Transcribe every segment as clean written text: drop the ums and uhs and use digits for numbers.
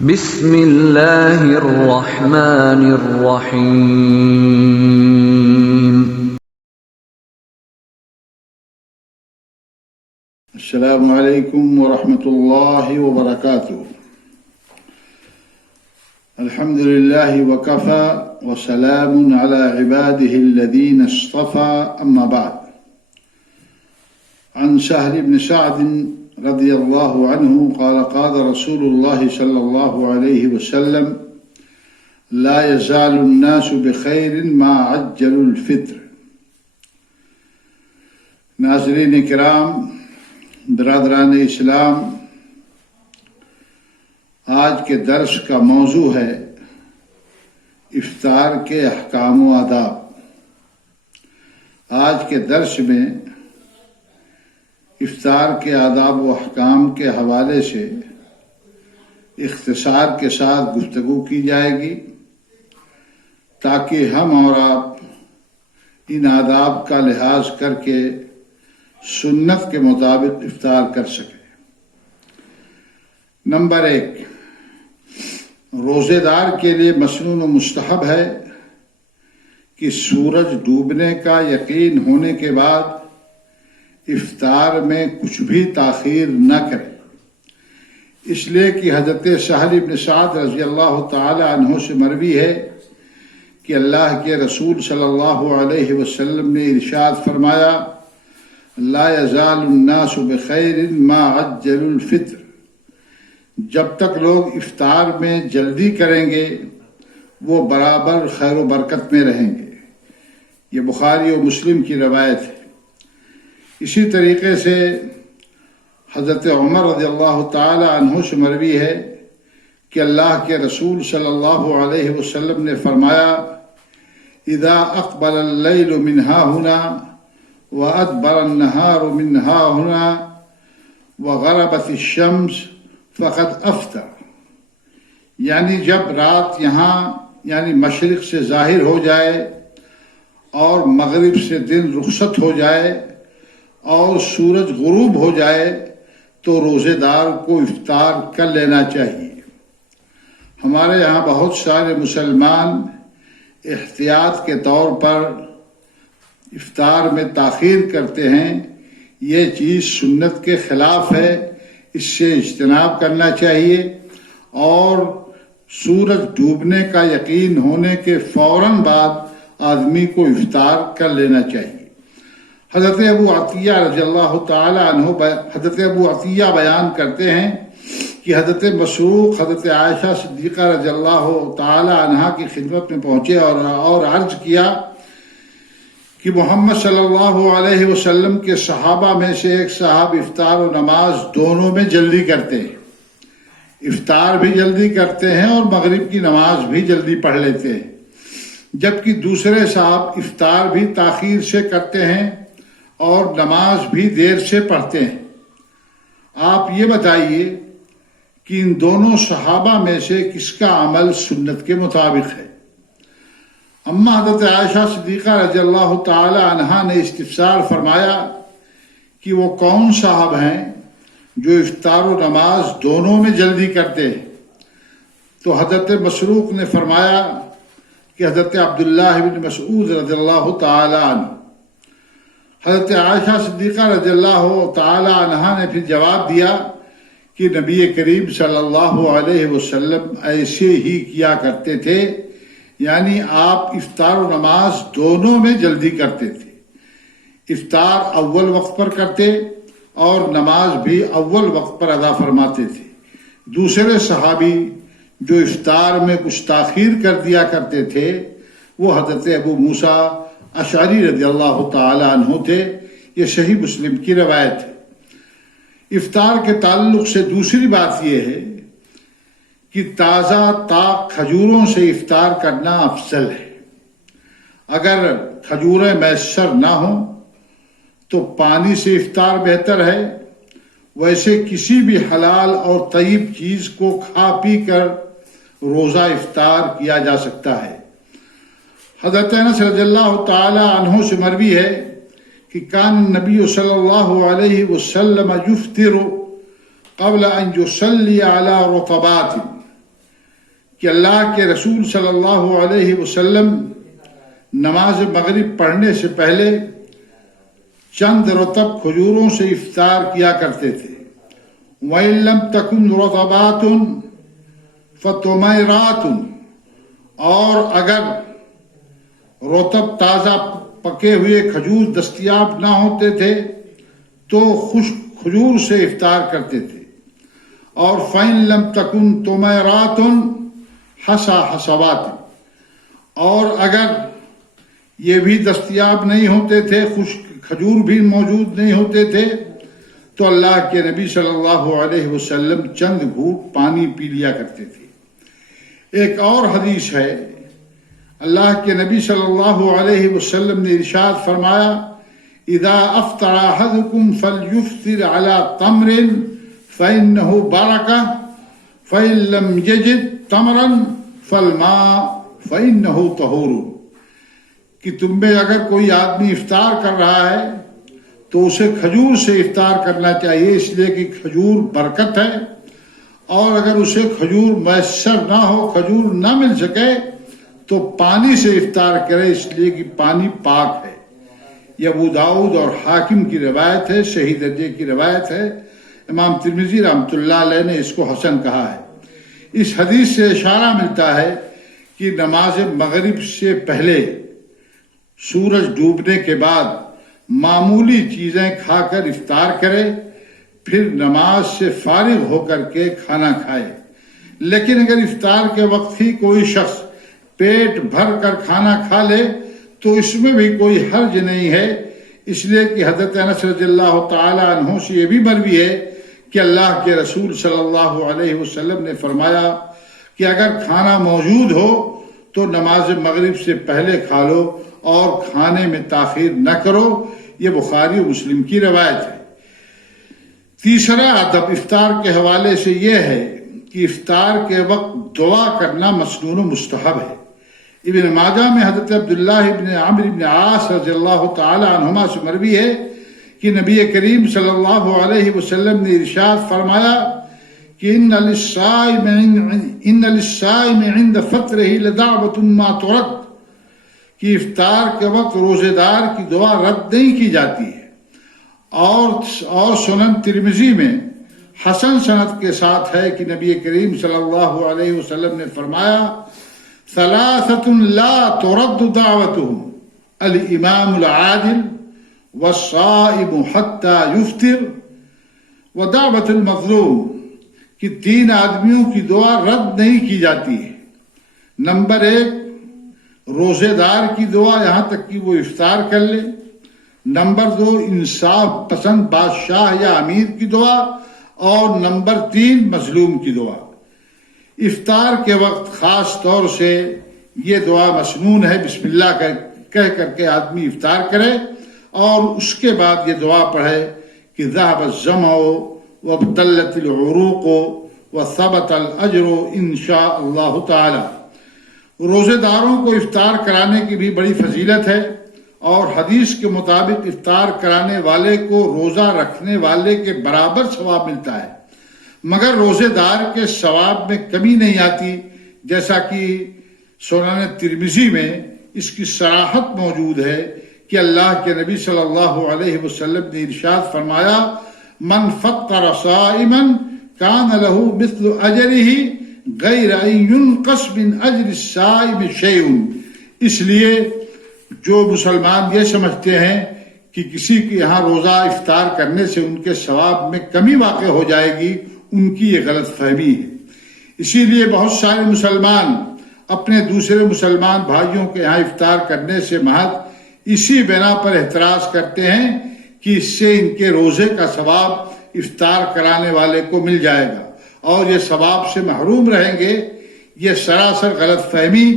بسم اللہ الرحمن الرحیم۔ السلام علیکم ورحمۃ اللہ وبرکاتہ۔ الحمد للہ وکفی وسلام علی عباده الذین اصطفى، اما بعد۔ عن سهل بن سعد رضی اللہ عنہ قال قال رسول اللہ صلی اللہ علیہ وسلم لا يزال الناس بخیر ما عجلوا الفطر۔ ناظرین کرام، برادران اسلام، آج کے درس کا موضوع ہے افطار کے احکام و آداب۔ آج کے درس میں افطار کے آداب و احکام کے حوالے سے اختصار کے ساتھ گفتگو کی جائے گی تاکہ ہم اور آپ ان آداب کا لحاظ کر کے سنت کے مطابق افطار کر سکیں۔ نمبر 1، روزے دار کے لیے مسنون و مستحب ہے کہ سورج ڈوبنے کا یقین ہونے کے بعد افطار میں کچھ بھی تاخیر نہ کرے، اس لیے کہ حضرت سہل بن سعد رضی اللہ تعالی عنہ سے مروی ہے کہ اللہ کے رسول صلی اللہ علیہ وسلم نے ارشاد فرمایا لا يزال الناس بخیر ما عجلوا الفطر۔ جب تک لوگ افطار میں جلدی کریں گے وہ برابر خیر و برکت میں رہیں گے۔ یہ بخاری و مسلم کی روایت ہے۔ اسی طریقے سے حضرت عمر رضی اللہ تعالی عنہ سے مروی ہے کہ اللہ کے رسول صلی اللہ علیہ وسلم نے فرمایا اذا اقبل اللیل من ها هنا وادبر النهار من ها هنا وغربت الشمس فقد افطر۔ یعنی جب رات یہاں یعنی مشرق سے ظاہر ہو جائے اور مغرب سے دن رخصت ہو جائے اور سورج غروب ہو جائے تو روزے دار کو افطار کر لینا چاہیے۔ ہمارے یہاں بہت سارے مسلمان احتیاط کے طور پر افطار میں تاخیر کرتے ہیں۔ یہ چیز سنت کے خلاف ہے، اس سے اجتناب کرنا چاہیے اور سورج ڈوبنے کا یقین ہونے کے فوراً بعد آدمی کو افطار کر لینا چاہیے۔ حضرت ابو عطیہ رضی اللہ تعالی عنہ حضرت ابو عطیہ بیان کرتے ہیں کہ حضرت مسروق حضرت عائشہ صدیقہ رضی اللہ تعالی عنہ کی خدمت میں پہنچے اور عرض کیا کہ محمد صلی اللہ علیہ وسلم کے صحابہ میں سے ایک صاحب افطار و نماز دونوں میں جلدی کرتے ہیں، افطار بھی جلدی کرتے ہیں اور مغرب کی نماز بھی جلدی پڑھ لیتے ہیں، جبکہ دوسرے صاحب افطار بھی تاخیر سے کرتے ہیں اور نماز بھی دیر سے پڑھتے ہیں۔ آپ یہ بتائیے کہ ان دونوں صحابہ میں سے کس کا عمل سنت کے مطابق ہے؟ اما حضرت عائشہ صدیقہ رضی اللہ تعالی عنہا نے استفسار فرمایا کہ وہ کون صاحب ہیں جو افطار و نماز دونوں میں جلدی کرتے ہیں؟ تو حضرت مسروق نے فرمایا کہ حضرت عبداللہ بن مسعود رضی اللہ تعالی عنہ۔ حضرت عائشہ صدیقہ رضی اللہ تعالی عنہا نے پھر جواب دیا کہ نبی کریم صلی اللہ علیہ وسلم ایسے ہی کیا کرتے تھے، یعنی آپ افطار و نماز دونوں میں جلدی کرتے تھے۔ افطار اول وقت پر کرتے اور نماز بھی اول وقت پر ادا فرماتے تھے۔ دوسرے صحابی جو افطار میں کچھ تاخیر کر دیا کرتے تھے وہ حضرت ابو موسیٰ اشعری رضی اللہ تعالی عنہ تھے۔ یہ صحیح مسلم کی روایت ہے۔ افطار کے تعلق سے دوسری بات یہ ہے کہ تازہ تاک کھجوروں سے افطار کرنا افضل ہے۔ اگر کھجوریں میسر نہ ہوں تو پانی سے افطار بہتر ہے۔ ویسے کسی بھی حلال اور طیب چیز کو کھا پی کر روزہ افطار کیا جا سکتا ہے۔ حضرت انس رضی اللہ تعالی عنہ سے مروی ہے کہ کان نبی صلی اللہ علیہ وسلم یفطر قبل ان یصلی علی رطبات، کہ اللہ کے رسول صلی اللہ علیہ وسلم نماز مغرب پڑھنے سے پہلے چند رطب کھجوروں سے افطار کیا کرتے تھے. وَإِن لَمْ تَكُنْ رُطَبَاتٌ فَتُمَيْرَاتٌ، اور اگر رطب تازہ پکے ہوئے کھجور دستیاب نہ ہوتے تھے تو خشک کھجور سے افطار کرتے تھے. اور فَإِن لَمْ تَكُنْ تُمَيْرَاتٌ حَسَى حَسَوَاتٍ، اور اگر یہ بھی دستیاب نہیں ہوتے تھے، خشک کھجور بھی موجود نہیں ہوتے تھے، تو اللہ کے نبی صلی اللہ علیہ وسلم چند گھونٹ پانی پی لیا کرتے تھے. ایک اور حدیث ہے، اللہ کے نبی صلی اللہ علیہ وسلم نے ارشاد فرمایا: اذا افطر احدكم فليفطر على تمر فانه بركة فان لم يجد تمرا فالماء فانه طهور. کہ تم میں اگر کوئی آدمی افطار کر رہا ہے تو اسے کھجور سے افطار کرنا چاہیے، اس لیے کہ کھجور برکت ہے، اور اگر اسے کھجور میسر نہ ہو، کھجور نہ مل سکے، تو پانی سے افطار کرے، اس لیے کہ پانی پاک ہے. یہ ابو داؤد اور حاکم کی روایت ہے، صحیح درجے کی روایت ہے. امام ترمذی رحمۃ اللہ علیہ نے اس کو حسن کہا ہے. اس حدیث سے اشارہ ملتا ہے کہ نماز مغرب سے پہلے سورج ڈوبنے کے بعد معمولی چیزیں کھا کر افطار کرے، پھر نماز سے فارغ ہو کر کے کھانا کھائے. لیکن اگر افطار کے وقت ہی کوئی شخص پیٹ بھر کر کھانا کھا لے تو اس میں بھی کوئی حرج نہیں ہے، اس لیے کہ حضرت انس رضی اللہ تعالی عنہ سے یہ بھی مروی ہے کہ اللہ کے رسول صلی اللہ علیہ وسلم نے فرمایا کہ اگر کھانا موجود ہو تو نماز مغرب سے پہلے کھا لو اور کھانے میں تاخیر نہ کرو. یہ بخاری و مسلم کی روایت ہے. تیسرا ادب افطار کے حوالے سے یہ ہے کہ افطار کے وقت دعا کرنا مسنون و مستحب ہے. ابن ماجہ میں حضرت عبداللہ ابن عمرو ابن عاص رضی اللہ تعالی عنہما سے مروی ہے کہ نبی کریم صلی اللہ علیہ وسلم نے ارشاد فرمایا کہ ان للصائم عند فطرہ لدعوۃ ما ترد، کہ افطار کے وقت روزے دار کی دعا رد نہیں کی جاتی ہے. اور سنن ترمذی میں حسن سند کے ساتھ ہے کہ نبی کریم صلی اللہ علیہ وسلم نے فرمایا: ثلاثۃ لا ترد دعوتهم الامام العادل والصائم حتى يفطر ودعوت المظلوم، کہ تین آدمیوں کی دعا رد نہیں کی جاتی ہے. نمبر 1 روزے دار کی دعا یہاں تک کہ وہ افطار کر لے. نمبر 2 انصاف پسند بادشاہ یا امیر کی دعا. اور نمبر 3 مظلوم کی دعا. افطار کے وقت خاص طور سے یہ دعا مسنون ہے. بسم اللہ کہہ کر کے آدمی افطار کرے اور اس کے بعد یہ دعا پڑھے کہ ذهب الظمأ وابتلت العروق وثبت الاجر ان شاء اللہ تعالی. روزے داروں کو افطار کرانے کی بھی بڑی فضیلت ہے، اور حدیث کے مطابق افطار کرانے والے کو روزہ رکھنے والے کے برابر ثواب ملتا ہے، مگر روزے دار کے ثواب میں کمی نہیں آتی، جیسا کہ سنن ترمذی میں اس کی صراحت موجود ہے کہ اللہ کے نبی صلی اللہ علیہ وسلم نے ارشاد فرمایا: من فطر صائما کان له مثل اجرہ غیر ان ينقص من اجر الصائم شیء. اس لیے جو مسلمان یہ سمجھتے ہیں کہ کسی کے یہاں روزہ افطار کرنے سے ان کے ثواب میں کمی واقع ہو جائے گی، ان کی یہ غلط فہمی ہے. اسی لیے بہت سارے مسلمان اپنے دوسرے مسلمان بھائیوں کے یہاں افطار کرنے سے محض اسی بنا پر اعتراض کرتے ہیں کہ اس سے ان کے روزے کا ثواب افطار کرانے والے کو مل جائے گا اور یہ ثواب سے محروم رہیں گے. یہ سراسر غلط فہمی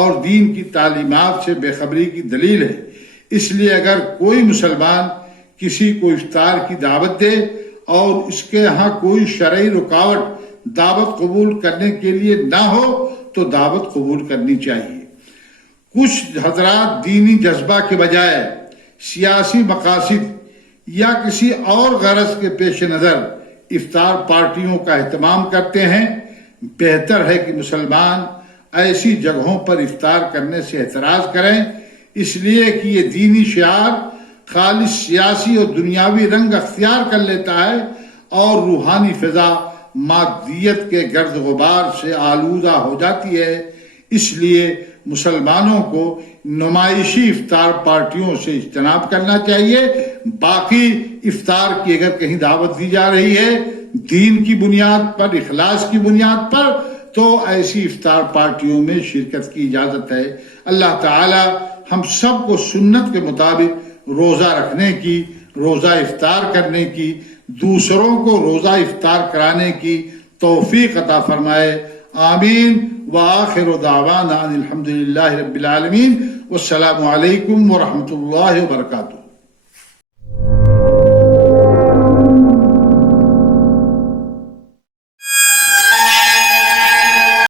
اور دین کی تعلیمات سے بے خبری کی دلیل ہے. اس لیے اگر کوئی مسلمان کسی کو افطار کی دعوت دے اور اس کے ہاں کوئی شرعی رکاوٹ دعوت قبول کرنے کے لیے نہ ہو تو دعوت قبول کرنی چاہیے. کچھ حضرات دینی جذبہ کے بجائے سیاسی مقاصد یا کسی اور غرض کے پیش نظر افطار پارٹیوں کا اہتمام کرتے ہیں، بہتر ہے کہ مسلمان ایسی جگہوں پر افطار کرنے سے اعتراض کریں، اس لیے کہ یہ دینی شعار خالص سیاسی اور دنیاوی رنگ اختیار کر لیتا ہے اور روحانی فضا مادیت کے گرد غبار سے آلودہ ہو جاتی ہے۔ اس لیے مسلمانوں کو نمائشی افطار پارٹیوں سے اجتناب کرنا چاہیے۔ باقی افطار کی اگر کہیں دعوت دی جا رہی ہے دین کی بنیاد پر، اخلاص کی بنیاد پر، تو ایسی افطار پارٹیوں میں شرکت کی اجازت ہے۔ اللہ تعالی ہم سب کو سنت کے مطابق روزہ رکھنے کی، روزہ افطار کرنے کی، دوسروں کو روزہ افطار کرانے کی توفیق عطا فرمائے۔ آمین۔ وآخر دعوانا ان الحمد للہ رب العالمین۔ والسلام علیکم ورحمۃ اللہ وبرکاتہ۔